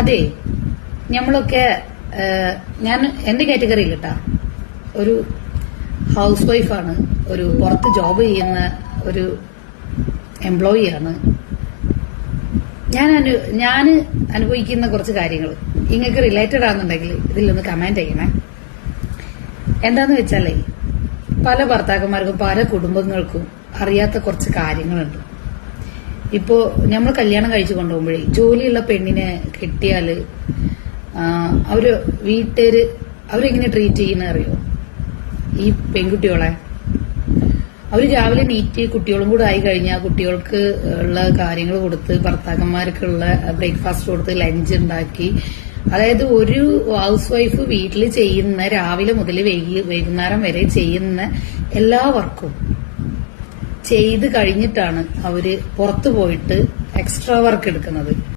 അതെ, നമ്മളൊക്കെ ഞാൻ എന്റെ കാറ്റഗറിയിൽ കേട്ടാ ഒരു ഹൗസ് വൈഫാണ്, ഒരു പുറത്ത് ജോബ് ചെയ്യുന്ന ഒരു എംപ്ലോയി ആണ്. ഞാൻ അനുഭവിക്കുന്ന കുറച്ച് കാര്യങ്ങൾ നിങ്ങൾക്ക് റിലേറ്റഡ് ആണെന്നുണ്ടെങ്കിൽ ഇതിലൊന്ന് കമന്റ് ചെയ്യണേ. എന്താന്ന് വെച്ചാലേ, പല ഭർത്താക്കന്മാർക്കും പല കുടുംബങ്ങൾക്കും അറിയാത്ത കുറച്ച് കാര്യങ്ങളുണ്ട്. ഇപ്പോ നമ്മൾ കല്യാണം കഴിച്ചു കൊണ്ടുപോകുമ്പോഴേ ജോലിയുള്ള പെണ്ണിനെ കിട്ടിയാല് വീട്ടുകാര് അവരെങ്ങനെ ട്രീറ്റ് ചെയ്യുന്ന അറിയോ? ഈ പെൺകുട്ടികളെ അവര് രാവിലെ നീറ്റ് കുട്ടികളും കൂടെ ആയി കഴിഞ്ഞാൽ കുട്ടികൾക്ക് ഉള്ള കാര്യങ്ങൾ കൊടുത്ത്, ഭർത്താക്കന്മാർക്കുള്ള ബ്രേക്ക്ഫാസ്റ്റ് കൊടുത്ത്, ലഞ്ച് ഉണ്ടാക്കി, അതായത് ഒരു ഹൗസ് വൈഫ് വീട്ടിൽ ചെയ്യുന്ന രാവിലെ മുതൽ വൈകുന്നേരം വരെ ചെയ്യുന്ന എല്ലാ വർക്കും ചെയ്ത് കഴിഞ്ഞിട്ടാണ് അവര് പുറത്തു പോയിട്ട് എക്സ്ട്രാ വർക്ക് എടുക്കുന്നത്.